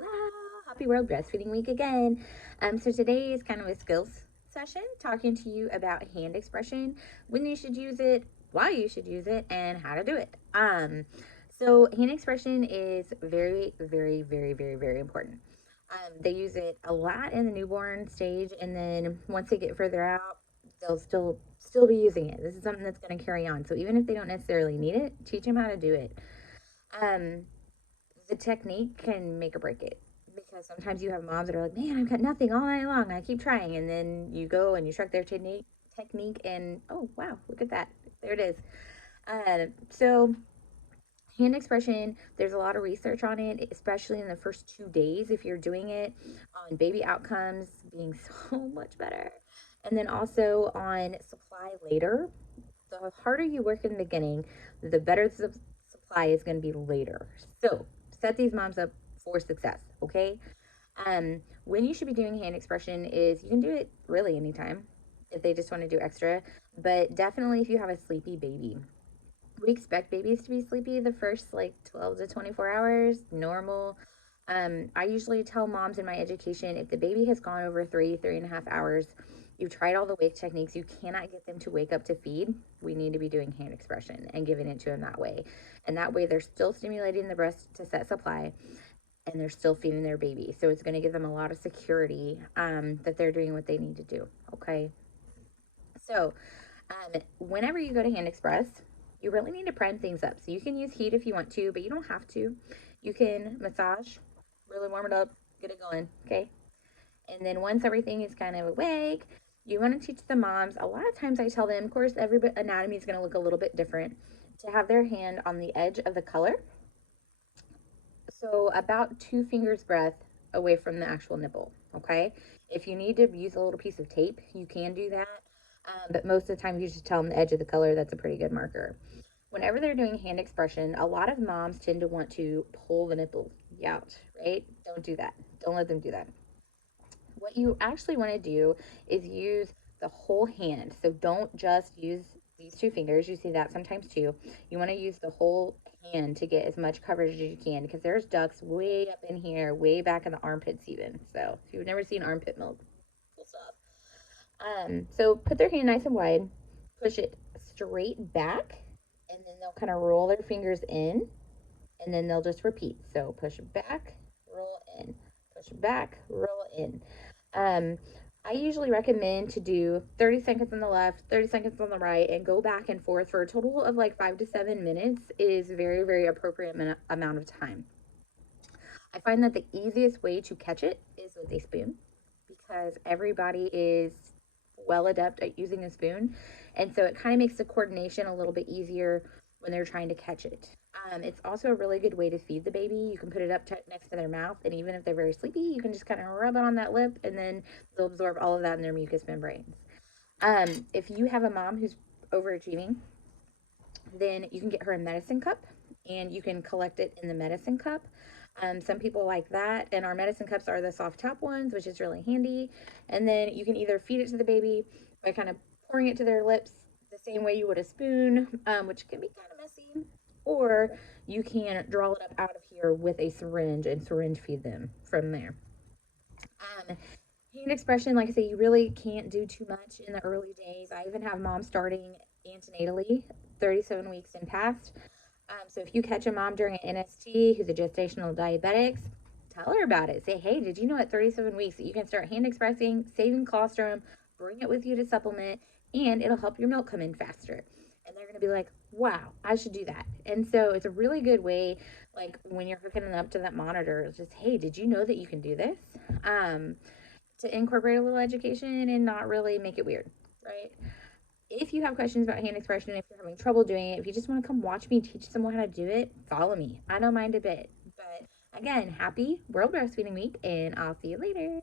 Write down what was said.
Hello, happy World Breastfeeding Week again. So today is kind of a skills session talking to you about hand expression, when you should use it, why you should use it, and how to do it. So hand expression is very, very, very, very, very important. They use it a lot in the newborn stage, and then once they get further out, they'll still be using it. This is something that's going to carry on. So even if they don't necessarily need it, teach them how to do it. Um, the technique can make or break it because sometimes you have moms that are like, man, I've got nothing all night long. I keep trying. And then you go and you check their technique and oh, wow, look at that. There it is. So hand expression, there's a lot of research on it, especially in the first 2 days if you're doing it on baby outcomes being so much better. And then also on supply later. The harder you work in the beginning, the better the supply is going to be later. So set these moms up for success, okay? When you should be doing hand expression is you can do it really anytime if they just want to do extra, but definitely if you have a sleepy baby. We expect babies to be sleepy the first like 12 to 24 hours, normal. I usually tell moms in my education if the baby has gone over 3.5 hours, you've tried all the wake techniques, you cannot get them to wake up to feed. We need to be doing hand expression and giving it to them that way. And that way, they're still stimulating the breast to set supply and they're still feeding their baby. So it's going to give them a lot of security that they're doing what they need to do. Okay. So, whenever you go to Hand Express, you really need to prime things up. So you can use heat if you want to, but you don't have to. You can massage, really warm it up, get it going, okay? And then once everything is kind of awake, you want to teach the moms. A lot of times I tell them, of course, every anatomy is going to look a little bit different, to have their hand on the edge of the color. So about 2 fingers breadth away from the actual nipple, okay? If you need to use a little piece of tape, you can do that. But most of the time, you just tell them the edge of the color. That's a pretty good marker. Whenever they're doing hand expression, a lot of moms tend to want to pull the nipple out, right? Don't do that. Don't let them do that. What you actually want to do is use the whole hand. So don't just use these 2 fingers. You see that sometimes too. You want to use the whole hand to get as much coverage as you can because there's ducts way up in here, way back in the armpits even. So if you've never seen armpit milk, cool stuff. So put their hand nice and wide, push it straight back, and then they'll kind of roll their fingers in, and then they'll just repeat. So push back, roll in, push back, roll in. Um, I usually recommend to do 30 seconds on the left, 30 seconds on the right, and go back and forth for a total of like 5 to 7 minutes. It is very, very appropriate amount of time. I find that the easiest way to catch it is with a spoon because everybody is well adept at using a spoon. And so it kind of makes the coordination a little bit easier when they're trying to catch it. It's also a really good way to feed the baby. You can put it up next to their mouth, and even if they're very sleepy, you can just kind of rub it on that lip, and then they'll absorb all of that in their mucous membranes. If you have a mom who's overachieving, then you can get her a medicine cup and you can collect it in the medicine cup. Some people like that, and our medicine cups are the soft top ones, which is really handy. And then you can either feed it to the baby by kind of pouring it to their lips the same way you would a spoon, which can be kind of messy, or you can draw it up out of here with a syringe and syringe feed them from there. Hand expression, like I say, you really can't do too much in the early days. I even have moms starting antenatally 37 weeks and past. So if you catch a mom during an NST who's a gestational diabetics, tell her about it. Say, hey, did you know at 37 weeks that you can start hand expressing, saving colostrum, bring it with you to supplement, and it'll help your milk come in faster. And they're going to be like, wow, I should do that. And so it's a really good way, like when you're hooking them up to that monitor, it's just, hey, did you know that you can do this? To incorporate a little education and not really make it weird, right? If you have questions about hand expression, if you're having trouble doing it, if you just want to come watch me teach someone how to do it, follow me. I don't mind a bit. But again, happy World Breastfeeding Week, and I'll see you later.